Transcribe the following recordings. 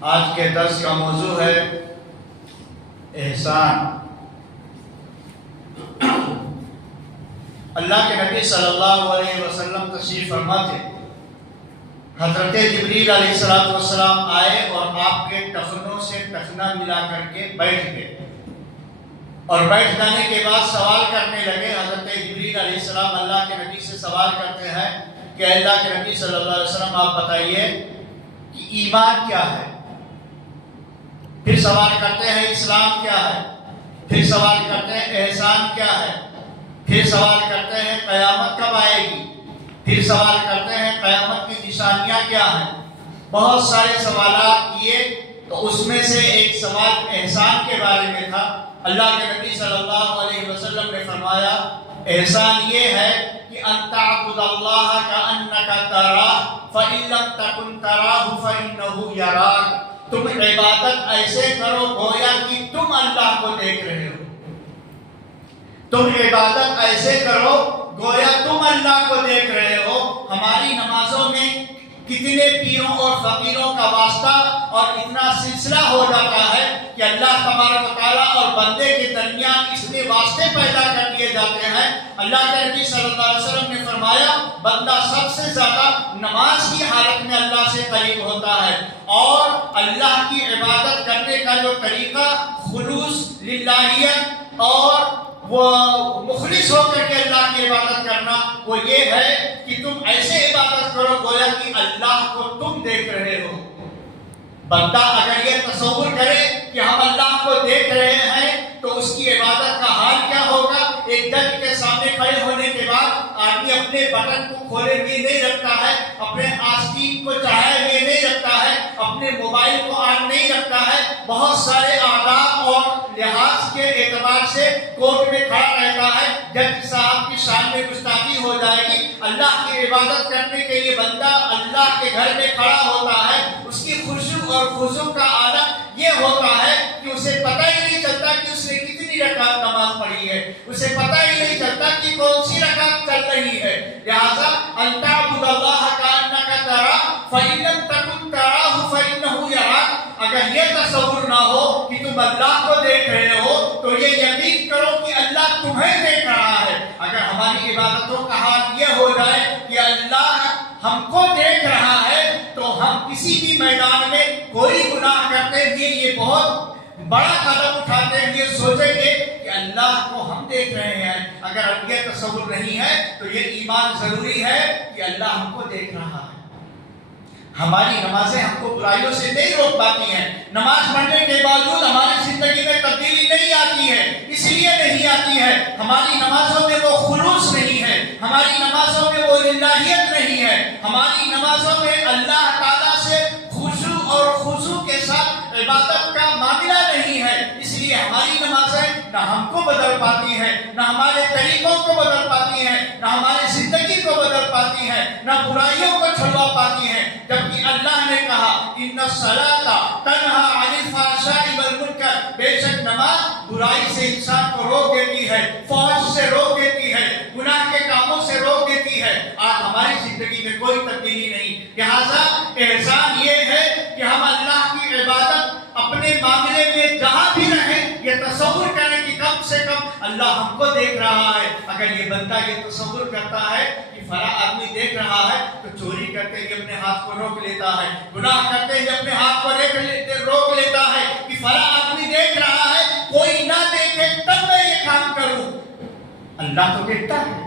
آج کے درس کا موضوع ہے احسان۔ اللہ کے نبی صلی اللہ علیہ وسلم تشریف فرما تھے۔ حضرت جبریل علیہ السلام آئے اور آپ کے ٹخنوں سے ٹخنا ملا کر کے بیٹھ گئے، اور بیٹھ جانے کے بعد سوال کرنے لگے۔ حضرت جبریل علیہ السلام اللہ کے نبی سے سوال کرتے ہیں کہ اللہ کے نبی صلی اللہ علیہ وسلم آپ بتائیے کہ ایمان کیا ہے؟ پھر سوال کرتے ہیں اسلام کیا ہے؟ پھر سوال کرتے ہیں احسان کیا ہے؟ پھر سوال کرتے ہیں قیامت کب آئے گی؟ پھر سوال کرتے ہیں قیامت کی نشانیاں کیا ہیں؟ بہت سارے سوالات کیے تو اس میں سے ایک سوال احسان کے بارے میں تھا۔ اللہ کے نبی صلی اللہ علیہ وسلم نے فرمایا احسان یہ ہے کہ ان تعبد اللہ کأنک تراہ فإن لم تکن تراہ فإنہ یراک۔ تم عبادت ایسے کرو گویا کہ تم اللہ کو دیکھ رہے ہو۔ تم عبادت ایسے کرو گویا تم اللہ کو دیکھ رہے ہو۔ ہماری نمازوں میں کتنے پیروں اور فقیروں کا واسطہ اور اتنا سلسلہ ہو جاتا ہے کہ اللہ تبارک و تعالیٰ اور بندے کے درمیان اس میں واسطے پیدا کر دیے جاتے ہیں۔ اللہ کے نبی صلی اللہ علیہ وسلم نے فرمایا بندہ سب سے زیادہ نماز کی حالت میں اللہ سے قریب ہوتا ہے، اور اللہ کی عبادت کرنے کا جو طریقہ خلوص للہیت اور وہ مخلص ہو کر کے اللہ کی عبادت کرنا، وہ یہ ہے کہ تم ایسے عبادت کرو گویا کہ اللہ کو تم دیکھ رہے ہو۔ بندہ اگر یہ تصور کرے کہ ہم اللہ کو دیکھ رہے ہیں تو اس کی عبادت کا حال کیا ہوگا؟ ایک جج کے سامنے کھڑے ہونے کے بعد آدمی اپنے بٹن کو کھولے ہوئے نہیں رکھتا ہے، اپنے آستین کو چڑھائے ہوئے نہیں رکھتا ہے، اپنے موبائل کو آن نہیں رکھتا ہے، بہت سارے آداب اور لحاظ کے اعتبار سے کورٹ میں کھڑا رہتا ہے۔ جج صاحب کی شان میں گستاخی ہو جائے گی۔ اللہ کی عبادت کرنے کے لیے بندہ اللہ کے گھر میں کھڑا ہوتا ہے، اس کی خشوع اور خضوع کا عالم یہ ہوتا ہے کہ اسے پتہ ہی نہیں چلتا کہ اس نے کتنی رکعت نماز پڑھی ہے، اسے پتہ ہی نہیں چلتا کہ کون سی رکعت چل رہی ہے۔ لہذا ان تعبد اللہ کأنک تراہ فإن لم تکن تراہ فإنہ یراک۔ اگر یہ تصور نہ ہو کہ تم اللہ کو دیکھ رہے ہو تو یہ یقین کرو کہ اللہ تمہیں دیکھ رہا ہے۔ اگر ہماری عبادتوں کا حال یہ ہو جائے کہ اللہ ہم کو دیکھ رہا ہے تو ہم کسی بھی میدان میں کوئی گناہ کرتے ہوئے یہ بہت بڑا قدم اٹھاتے ہوئے سوچیں گے کہ اللہ کو ہم دیکھ رہے ہیں۔ اگر یہ تصور نہیں ہے تو یہ ایمان ضروری ہے کہ اللہ ہم کو دیکھ رہا ہے۔ ہماری نمازیں ہم کو برائیوں سے نہیں روک پاتی ہیں۔ نماز پڑھنے کے باوجود ہماری زندگی میں تبدیلی نہیں آتی ہے، اس لیے نہیں آتی ہے ہماری نمازوں میں وہ خلوص نہیں ہے، ہماری نمازوں میں وہ الہیت نہیں ہے، ہماری نمازوں میں اللہ تعالیٰ سے خشوع اور خضوع کے ساتھ عبادت کا معاملہ نہیں ہے۔ اس لیے ہماری نمازیں نہ ہم کو بدل پاتی ہیں، نہ ہمارے طریقوں کو بدل پاتی ہیں، نہ ہماری زندگی کو بدل پاتی ہیں، نہ برائیوں کو چھڑوا پاتی ہیں۔ جبکہ اللہ نے کہا ان الصلاۃ تنہی عن الفحشاء والمنکر، بے شک نماز برائی سے انسان کو روک دیتی ہے، فحش سے روک دیتی ہے، گناہ کے کاموں سے روک دیتی ہے۔ آج ہماری زندگی میں کوئی تبدیلی نہیں۔ لہذا احسان یہ ہے کہ ہم اللہ کی عبادت اپنے معاملے میں جہاں بھی رہیں یہ تصور کریں کہ کم سے کم اللہ ہم کو دیکھ رہا ہے۔ اگر یہ بندہ یہ تصور کرتا ہے کہ فلاں آدمی دیکھ رہا ہے تو چوری کرتے ہوئے اپنے ہاتھ کو روک لیتا ہے، گناہ کرتے ہوئے اپنے ہاتھ کو روک لیتا ہے کہ فلاں آدمی دیکھ رہا ہے، کوئی نہ دیکھے تب میں یہ کام کروں۔ اللہ تو دیکھتا ہے۔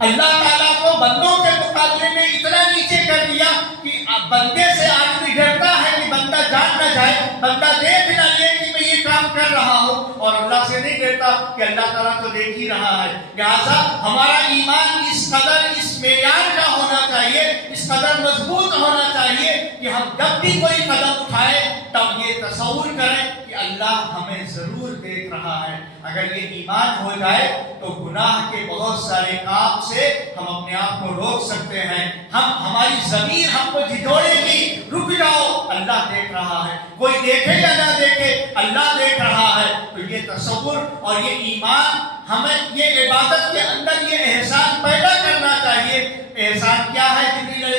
اللہ تعالیٰ کو بندوں کے مقابلے میں اتنا نیچے کر دیا کہ بندے سے آدمی ڈرتا ہے کہ بندہ جان نہ جائے، بندہ دیکھ نہ لے کہ میں یہ کام کر رہا ہوں، اور اللہ سے نہیں ڈرتا کہ اللہ تعالیٰ تو دیکھ ہی رہا ہے۔ لہٰذا ہمارا ایمان اس قدر اس معیار کا ہونا چاہیے، اس قدر مضبوط ہونا چاہیے کہ ہم جب بھی کوئی قدم اٹھائے تب یہ تصور کریں کہ اللہ ہمیں ضرور دیکھ رہا ہے۔ اگر یہ ایمان ہو جائے تو گناہ کے بہت سارے کام سے ہم اپنے آپ کو روک سکتے ہیں۔ ہماری ضمیر ہم کو جھنجھوڑے گی، رک جاؤ اللہ دیکھ رہا ہے، کوئی دیکھے یا نہ دیکھے اللہ دیکھ رہا ہے۔ تو یہ تصور اور یہ ایمان ہمیں یہ عبادت کے اندر یہ احسان پیدا کرنا چاہیے۔ احسان کیا ہے؟ جبریل علیہ